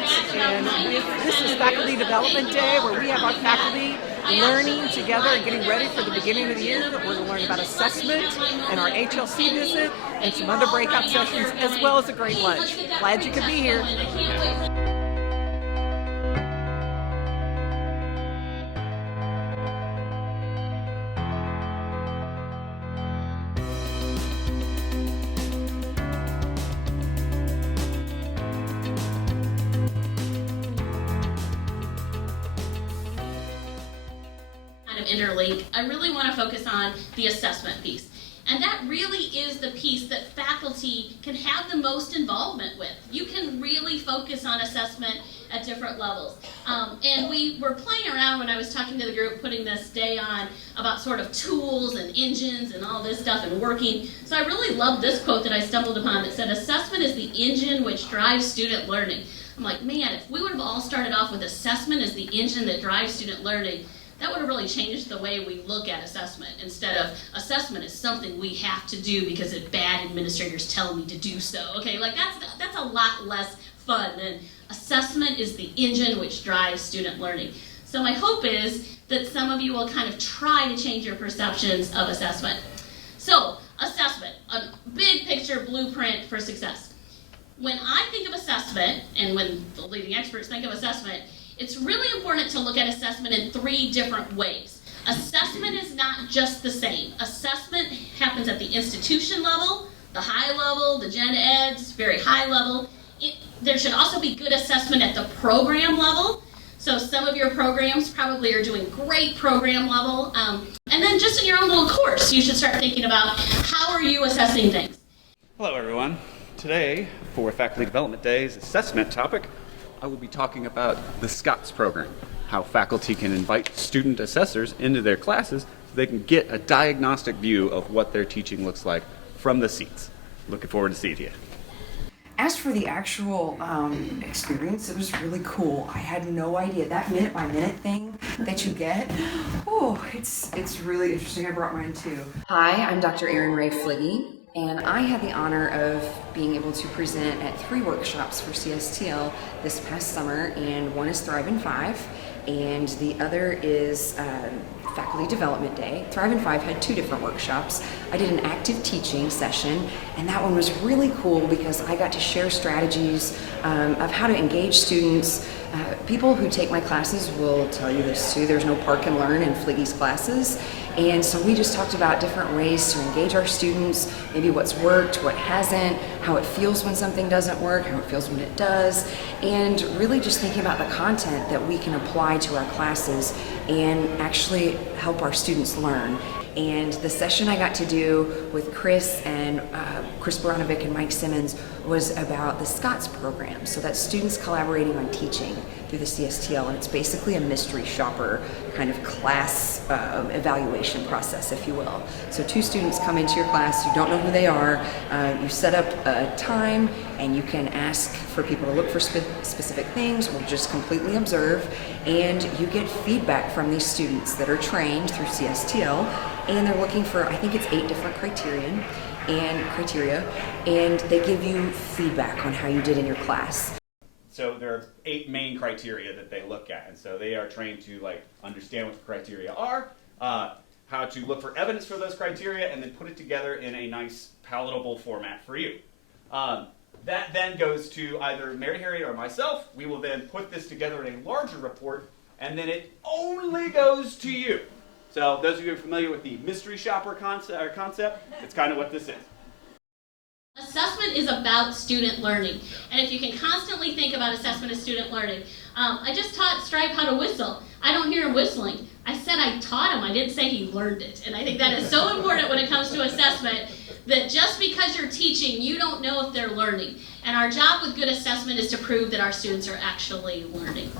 graduates, and this is Faculty Development Day, where we have our faculty learning together and getting ready for the beginning of the year. We're going to learn about assessment and our HLC visit and some other breakout sessions, as well as a great lunch. Glad you could be here. Interlink, I really want to focus on the assessment piece. And that really is the piece that faculty can have the most involvement with. You can really focus on assessment at different levels. And we were playing around when I was talking to the group, putting this day on, about sort of tools and engines and all this stuff and working. So I really loved this quote that I stumbled upon that said, "Assessment is the engine which drives student learning." I'm like, man, if we would have all started off with assessment as the engine that drives student learning, that would have really changed the way we look at assessment, instead of assessment is something we have to do because bad administrators tell me to do so. Okay, like that's a lot less fun than assessment is the engine which drives student learning. So my hope is that some of you will kind of try to change your perceptions of assessment. So assessment, a big picture blueprint for success. When I think of assessment, and when the leading experts think of assessment, it's really important to look at assessment in 3 different ways. Assessment is not just the same. Assessment happens at the institution level, the high level, the gen eds, very high level. There should also be good assessment at the program level. So some of your programs probably are doing great program level. And then just in your own little course, you should start thinking about how are you assessing things. Hello everyone. Today, for Faculty Development Day's assessment topic, I will be talking about the SCOTS program, how faculty can invite student assessors into their classes so they can get a diagnostic view of what their teaching looks like from the seats. Looking forward to seeing you. As for the actual experience, it was really cool. I had no idea. That minute-by-minute thing that you get, it's really interesting. I brought mine too. Hi, I'm Dr. Erin Ray Fliggy, and I had the honor of being able to present at 3 workshops for CSTL this past summer, and one is Thrive in 5, and the other is Faculty Development Day. Thrive in 5 had 2 different workshops. I did an active teaching session, and that one was really cool because I got to share strategies of how to engage students. People who take my classes will tell you this too. There's no park and learn in Fliggy's classes. And so we just talked about different ways to engage our students, maybe what's worked, what hasn't, how it feels when something doesn't work, how it feels when it does, and really just thinking about the content that we can apply to our classes and actually help our students learn. And the session I got to do with Chris and Chris Baranovic and Mike Simmons was about the SCOTS program. So that's students collaborating on teaching through the CSTL, and it's basically a mystery shopper kind of class evaluation process, if you will. So 2 students come into your class, you don't know who they are, you set up a time, and you can ask for people to look for specific things or just completely observe, and you get feedback from these students that are trained through CSTL, and they're looking for, I think it's 8 different criteria, and they give you feedback on how you did in your class. So there are 8 main criteria that they look at, and so they are trained to understand what the criteria are, how to look for evidence for those criteria, and then put it together in a nice, palatable format for you. That then goes to either Mary Harriet or myself. We will then put this together in a larger report, and then it only goes to you. So those of you who are familiar with the mystery shopper concept, it's kind of what this is. Assessment is about student learning, and if you can constantly think about assessment as student learning, I just taught Stripe how to whistle. I don't hear him whistling. I said I taught him, I didn't say he learned it. And I think that is so important when it comes to assessment, that just because you're teaching, you don't know if they're learning. And our job with good assessment is to prove that our students are actually learning.